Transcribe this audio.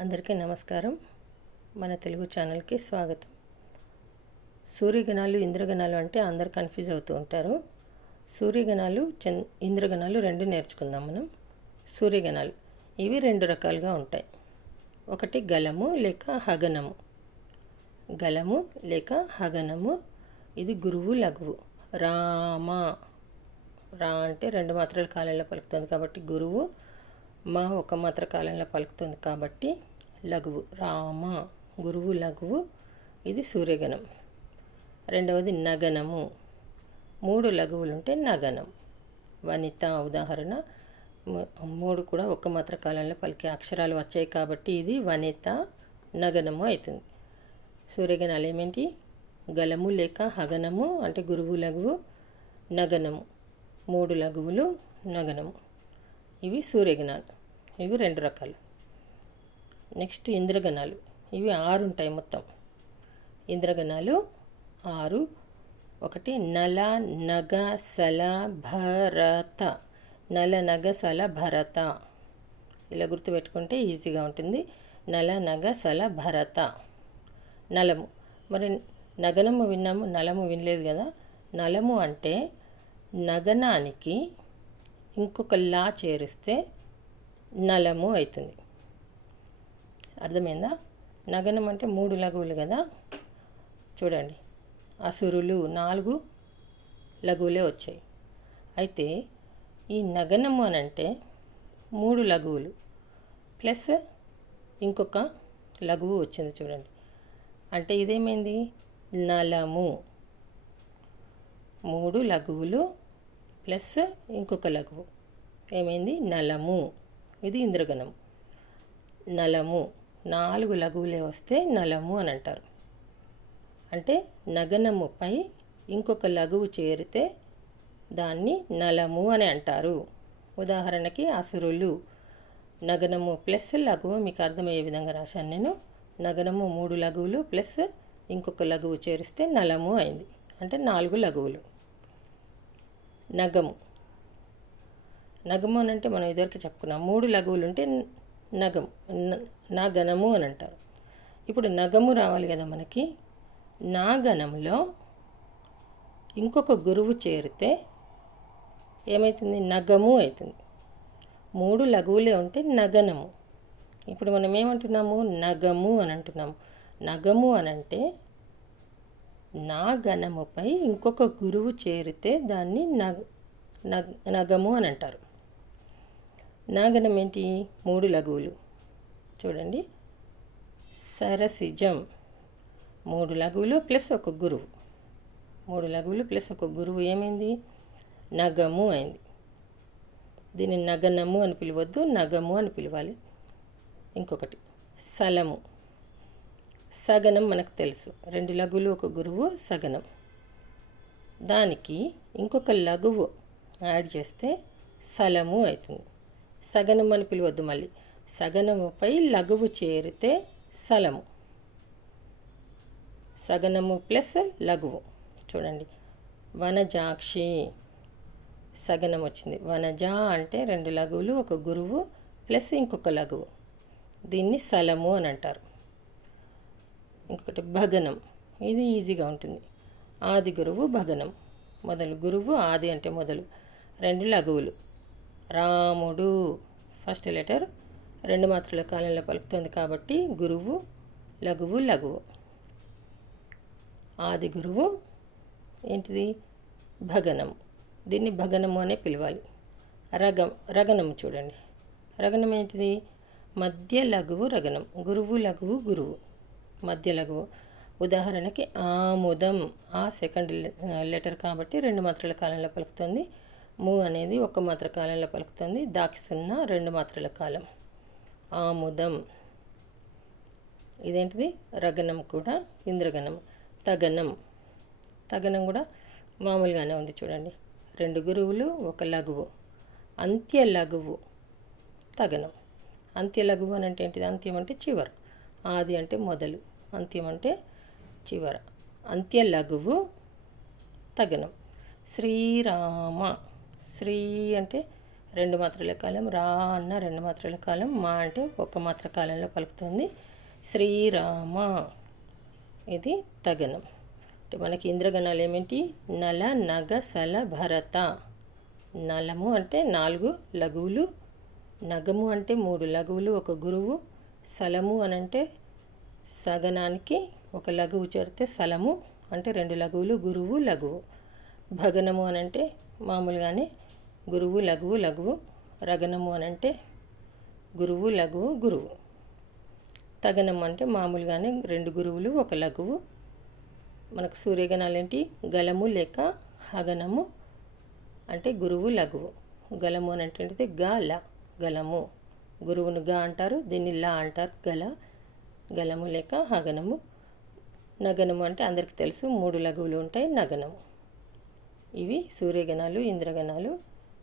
అందరికీ నమస్కారం. మన తెలుగు ఛానల్కి స్వాగతం. సూర్యగణాలు ఇంద్రగణాలు అంటే అందరు కన్ఫ్యూజ్ అవుతూ ఉంటారు. సూర్యగణాలు చంద్ ఇంద్రగణాలు రెండు నేర్చుకుందాం మనం. సూర్యగణాలు ఇవి రెండు రకాలుగా ఉంటాయి. ఒకటి గలము లేక హగనము. గలము లేక హగనము ఇది గురువు లఘువు. రామ. రా అంటే రెండు మాత్రల కాలంలో పలుకుతుంది కాబట్టి గురువు మా ఒక మాత్ర కాలంలో పలుకుతుంది కాబట్టి లఘువు. రామ గురువు లఘువు. ఇది సూర్యగణం. రెండవది నగనము. మూడు లఘువులు ఉంటే నగనం. వనిత ఉదాహరణ. మూడు కూడా ఒక్క మాత్ర కాలంలో పలికే అక్షరాలు వచ్చాయి కాబట్టి ఇది వనిత నగనము అవుతుంది సూర్యగణాలు ఏమేంటి? గలము లేక హగనము అంటే గురువు లఘువు నగనము. మూడు లఘువులు నగనము. ఇవి సూర్యగణాలు. ఇవి రెండు రకాలు. నెక్స్ట్ ఇంద్రగణాలు. ఇవి ఆరు ఉంటాయి మొత్తం. ఇంద్రగణాలు ఆరు ఒకటి నల నగ సల భరత. నల నగ సల భరత. ఇలా గుర్తుపెట్టుకుంటే ఈజీగా ఉంటుంది. నల నగ సల భరత. నలము మరి నగనము విన్నాము నలము వినలేదు కదా? నలము అంటే నగనానికి ఇంకొక లా చేరిస్తే నలము అవుతుంది. అర్థమైందా? నగనం అంటే మూడు లఘువులు కదా? చూడండి. అసురులు నాలుగు లఘువులే వచ్చాయి. అయితే ఈ నగనము అని అంటే మూడు లఘువులు ప్లస్ ఇంకొక లఘువు వచ్చింది చూడండి. అంటే ఇదేమైంది? నలము. మూడు లఘువులు ప్లస్ ఇంకొక లఘువు. ఏమైంది? నలము. ఇది ఇంద్రగణం. నలము. నాలుగు లఘువులే వస్తే నలము అని అంటారు అంటే నగనముపై ఇంకొక లఘువు చేరితే దాన్ని నలము అని అంటారు. ఉదాహరణకి అసురులు నగనము ప్లస్ లఘువు మీకు అర్థమయ్యే విధంగా రాశాను నేను. నగనము మూడు లఘువులు ప్లస్ ఇంకొక లఘువు చేరిస్తే నలము అయింది. అంటే నాలుగు లఘువులు. నగము. నగము అని అంటే మనం ఇదివరకు చెప్పుకున్నాం. మూడు లఘువులు ఉంటే నగం న- నాగనము అని అంటారు. ఇప్పుడు నగము రావాలి కదా మనకి. నా గణంలో ఇంకొక గురువు చేరితే ఏమవుతుంది నగము అవుతుంది. మూడు లఘువులే ఉంటే నగనము. ఇప్పుడు మనం ఏమంటున్నాము? నగము అని అంటున్నాము. నగము అని అంటే నా గణముపై ఇంకొక గురువు చేరితే దాన్ని నగ నగ- నగము అని అంటారు. నాగనం ఏంటి మూడు లఘువులు. చూడండి. సరసిజం. మూడు లఘువులు ప్లస్ ఒక గురువు. మూడు లఘువులు ప్లస్ ఒక గురువు ఏమైంది? నగము అయింది. దీన్ని నగనము అని పిలవద్దు నగము అని పిలవాలి. ఇంకొకటి. సలము. సగనం మనకు తెలుసు. రెండు లఘువులు ఒక గురువు సగనం. దానికి ఇంకొక లఘువు యాడ్ చేస్తే సలము అవుతుంది. సగనం అని పిలవద్దు మళ్ళీ. సగనముపై లఘువు చేరితే సలము. సగనము ప్లస్ లఘువు. చూడండి. వనజాక్షి. సగనం వచ్చింది. వనజ అంటే రెండు లఘువులు ఒక గురువు ప్లస్ ఇంకొక లఘువు. దీన్ని సలము అని అంటారు. ఇంకొకటి భగనం. ఇది ఈజీగా ఉంటుంది. ఆది గురువు భగనం. మొదలు గురువు ఆది అంటే మొదలు. రెండు లఘువులు. రాముడు. ఫస్ట్ లెటర్ రెండు మాత్రల కాలంలో పలుకుతుంది కాబట్టి గురువు లఘువు లఘువు. ఆది గురువు ఏంటిది? భగనం. దీన్ని భగనము అనే పిలవాలి. రగం రగనం చూడండి. రగనం ఏంటిది? మధ్య లఘువు రగనం. గురువు లఘువు గురువు. మధ్య లఘువు. ఉదాహరణకి ఆముదం. ఆ సెకండ్ లెటర్ కాబట్టి రెండు మాత్రల కాలంలో పలుకుతుంది. ము అనేది ఒక మాత్ర కాలంలో పలుకుతుంది. దాకి సున్నా రెండు మాత్రల కాలం. ఆముదం. ఇదేంటిది? రగనం కూడా. ఇంద్రగణం. తగనం. తగనం కూడా మామూలుగానే ఉంది చూడండి. రెండు గురువులు ఒక లఘువు. అంత్య లఘువు. తగనం. అంత్య లఘువు అని అంటే ఏంటిది? అంత్యం అంటే చివర. ఆది అంటే మొదలు. అంత్యం అంటే చివర. అంత్య లఘువు తగనం. శ్రీరామ. శ్రీ అంటే రెండు మాత్రల కాలం రా అన్న రెండు మాత్రల కాలం మా అంటే ఒక మాత్ర కాలంలో పలుకుతుంది. శ్రీరామ. ఇది తగనం. అంటే మనకి ఇంద్రగణాలు ఏమిటి? నల నగ సల భరత. నలము అంటే నాలుగు లఘువులు నగము అంటే మూడు లఘువులు ఒక గురువు. సలము అని అంటే సగనానికి ఒక లఘువు చేరితే సలము అంటే రెండు లఘువులు గురువు లఘువు. భగనము అని అంటే మామూలుగానే గురువు లఘువు లఘువు రగనము అని అంటే గురువు లఘువు గురువు. తగనం అంటే మామూలుగానే రెండు గురువులు ఒక లఘువు. మనకు సూర్యగణాలు ఏంటి? గలము లేక హగనము అంటే గురువు లఘువు. గలము అని అంటే గల గలము. గురువును గా అంటారు దీన్ని లా అంటారు గల గలము లేక హగనము. నగనము అంటే అందరికీ తెలుసు మూడు లఘువులు ఉంటాయి నగనము. ఇవి సూర్యగణాలు ఇంద్రగణాలు